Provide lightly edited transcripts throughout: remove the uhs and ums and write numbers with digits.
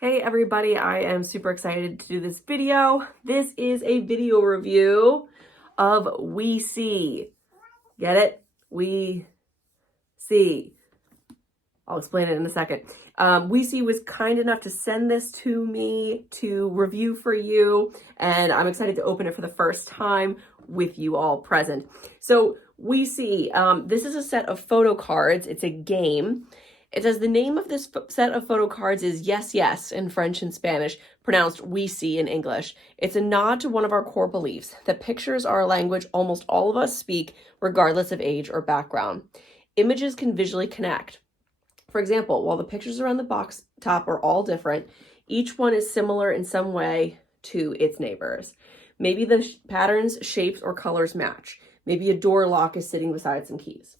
Hey everybody, I am super excited to do this video. This is a video review of OuiSi. Get it? We see. I'll explain it in a second. OuiSi was kind enough to send this to me to review for you, and I'm excited to open it for the first time with you all present. So OuiSi, this is a set of photo cards. It's a game. It says the name of this set of photo cards is Yes, Yes in French and Spanish, pronounced OuiSi in English. It's a nod to one of our core beliefs, that pictures are a language almost all of us speak, regardless of age or background. Images can visually connect. For example, while the pictures around the box top are all different, each one is similar in some way to its neighbors. Maybe the patterns, shapes, or colors match. Maybe a door lock is sitting beside some keys.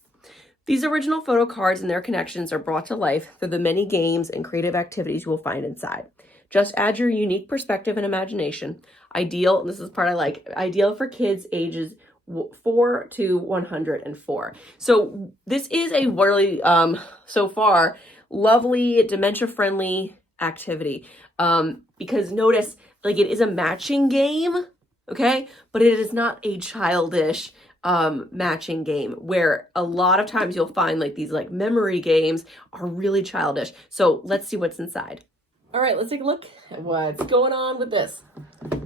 These original photo cards and their connections are brought to life through the many games and creative activities you will find inside. Just add your unique perspective and imagination. Ideal, and this is the part I like, ideal for kids ages 4 to 104. So this is a really, so far, lovely, dementia-friendly activity. Because notice, like, it is a matching game, okay? But it is not a childish matching game, where a lot of times you'll find like these like memory games are really childish. So let's see what's inside. All right, let's take a look at what's going on with this. It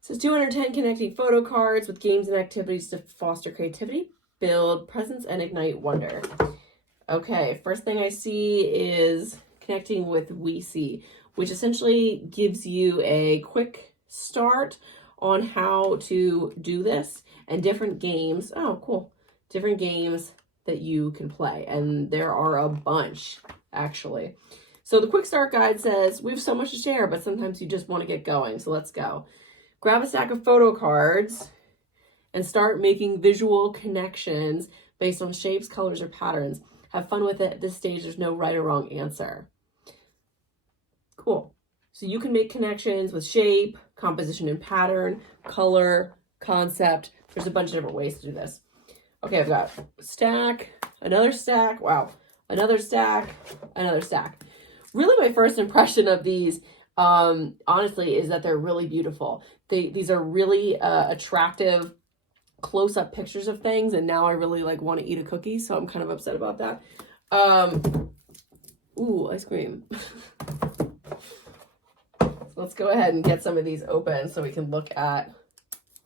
says 210 connecting photo cards with games and activities to foster creativity, build presence, and ignite wonder. Okay, first thing I see is connecting with OuiSi, which essentially gives you a quick start on how to do this and different games. Oh, cool. Different games that you can play. And there are a bunch, actually. So the quick start guide says, we have so much to share, but sometimes you just want to get going. So let's go. Grab a stack of photo cards and start making visual connections based on shapes, colors, or patterns. Have fun with it. At this stage, there's no right or wrong answer. Cool. So you can make connections with shape, composition and pattern, color, concept. There's a bunch of different ways to do this. Okay, I've got a stack, another stack, wow, another stack, another stack. Really, my first impression of these, honestly, is that they're really beautiful. These are really attractive close-up pictures of things, and now I really like want to eat a cookie, so I'm kind of upset about that. Ooh, ice cream. Let's go ahead and get some of these open so we can look at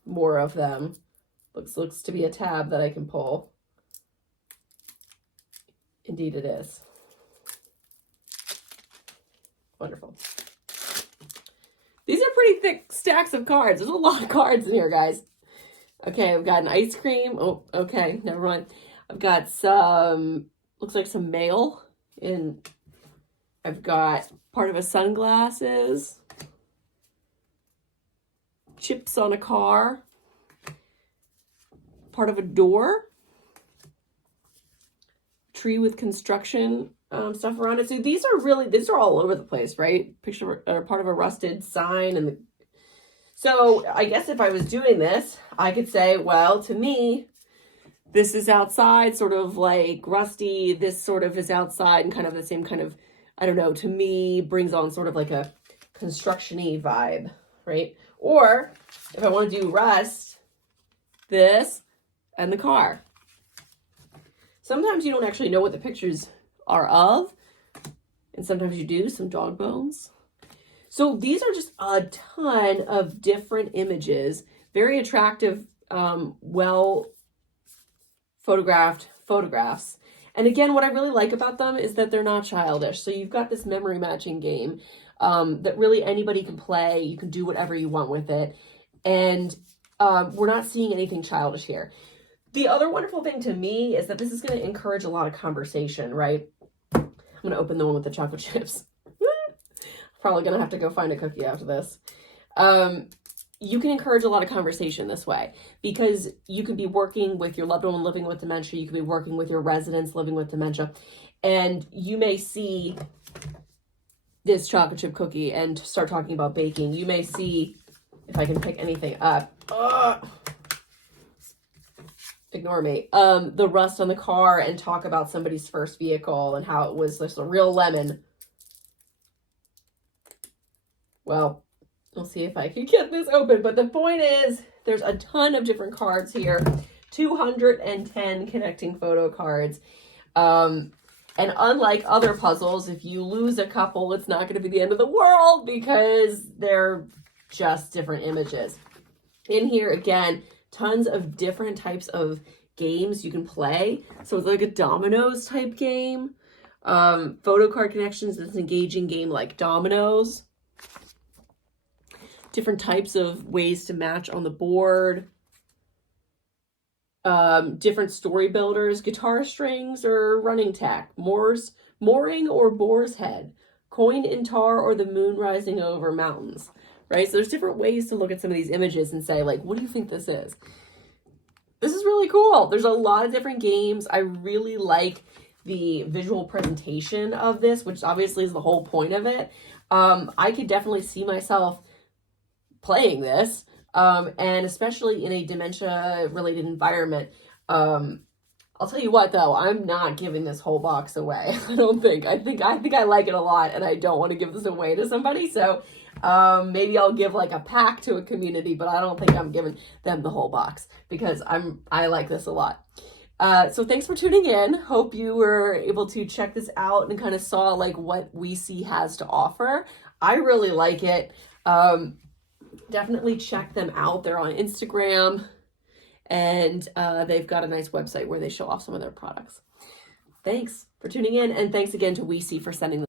more of them. Looks to be a tab that I can pull. Indeed it is. Wonderful. These are pretty thick stacks of cards. There's a lot of cards in here, guys. Okay, I've got an ice cream. Oh, okay, never mind. I've got some, looks like some mail. I've got part of a sunglasses. Chips on a car, part of a door, tree with construction stuff around it. So these are all over the place, right? Picture or part of a rusted sign. So I guess if I was doing this, I could say, well, to me, this is outside, sort of like rusty. This sort of is outside and kind of the same kind of, I don't know, to me brings on sort of like a construction-y vibe, right? Or if I want to do rust, this and the car. Sometimes you don't actually know what the pictures are of, and sometimes you do, some dog bones. So these are just a ton of different images, very attractive, well photographed photographs. And again, what I really like about them is that they're not childish. So you've got this memory matching game that really anybody can play. You can do whatever you want with it. And we're not seeing anything childish here. The other wonderful thing to me is that this is going to encourage a lot of conversation, right? I'm going to open the one with the chocolate chips. Probably going to have to go find a cookie after this. You can encourage a lot of conversation this way, because you can be working with your loved one living with dementia. You can be working with your residents living with dementia. And you may see this chocolate chip cookie and start talking about baking. You may see, if I can pick anything up, ignore me, the rust on the car and talk about somebody's first vehicle and how it was just a real lemon well, I'll see if I can get this open. But the point is, there's a ton of different cards here. 210 connecting photo cards. And unlike other puzzles, if you lose a couple, it's not going to be the end of the world because they're just different images. In here, again, tons of different types of games you can play. So it's like a dominoes type game. Photo card connections is an engaging game like dominoes. Different types of ways to match on the board. Different story builders, guitar strings or running tack, mooring or boar's head, coin in tar or the moon rising over mountains, right? So there's different ways to look at some of these images and say, like, what do you think this is? This is really cool. There's a lot of different games. I really like the visual presentation of this, which obviously is the whole point of it. I could definitely see myself playing this, and especially in a dementia-related environment. I'll tell you what, though, I'm not giving this whole box away. I don't think. I think I like it a lot, and I don't want to give this away to somebody. So maybe I'll give like a pack to a community, but I don't think I'm giving them the whole box because I like this a lot. So thanks for tuning in. Hope you were able to check this out and kind of saw like what OuiSi has to offer. I really like it. Definitely check them out. They're on Instagram, and they've got a nice website where they show off some of their products. Thanks for tuning in, and thanks again to OuiSi for sending